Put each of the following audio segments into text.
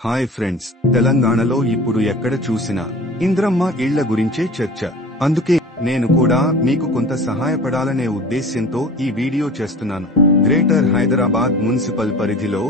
Hi friends, తెలంగాణలో ఇప్పుడు ఎక్కడ చూసినా ఇంద్రమ్మ ఇళ్ల గురించే చర్చ. అందుకే నేను కూడా మీకు కొంత సహాయపడాలనే ఉద్దేశ్యంతో ఈ వీడియో చేస్తున్నాను. గ్రేటర్ హైదరాబాద్ మున్సిపల్ పరిధిలో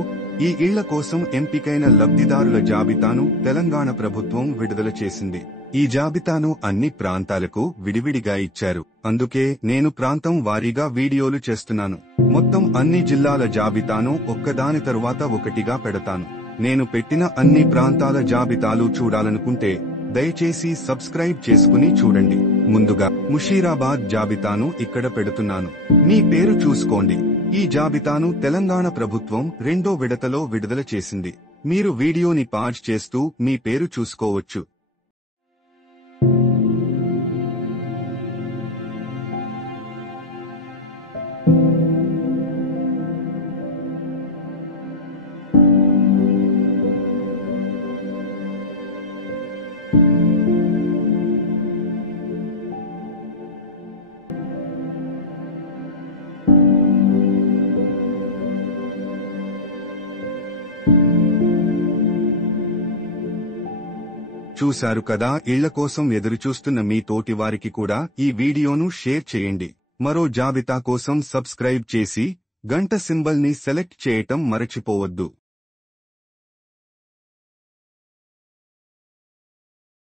ఈ ఇళ్ల కోసం ఎంపికైన లబ్ధిదారుల జాబితాను తెలంగాణ ప్రభుత్వం విడుదల చేసింది. ఈ జాబితాను అన్ని ప్రాంతాలకు విడివిడిగా ఇచ్చారు. అందుకే నేను ప్రాంతం వారీగా వీడియోలు చేస్తున్నాను. మొత్తం అన్ని జిల్లాల జాబితాను ఒక్కదాని తరువాత ఒకటిగా పెడతాను. నేను పెట్టిన అన్ని ప్రాంతాల జాబితాలు చూడాలనుకుంటే దయచేసి సబ్స్క్రైబ్ చేసుకుని చూడండి. ముందుగా ముషీరాబాద్ జాబితాను ఇక్కడ పెడుతున్నాను. మీ పేరు చూసుకోండి. ఈ జాబితాను తెలంగాణ ప్రభుత్వం 2వ విడతలో విడుదల చేసింది. మీరు వీడియోని పాజ్ చేస్తూ మీ పేరు చూసుకోవచ్చు. చూశారు కదా, ఇళ్ల కోసం ఎదురుచూస్తున్న మీ తోటి వారికి కూడా ఈ వీడియోను షేర్ చేయండి. మరో జాబితా కోసం సబ్స్క్రైబ్ చేసి గంట సింబల్ ని సెలెక్ట్ చేయటం మరచిపోవద్దు.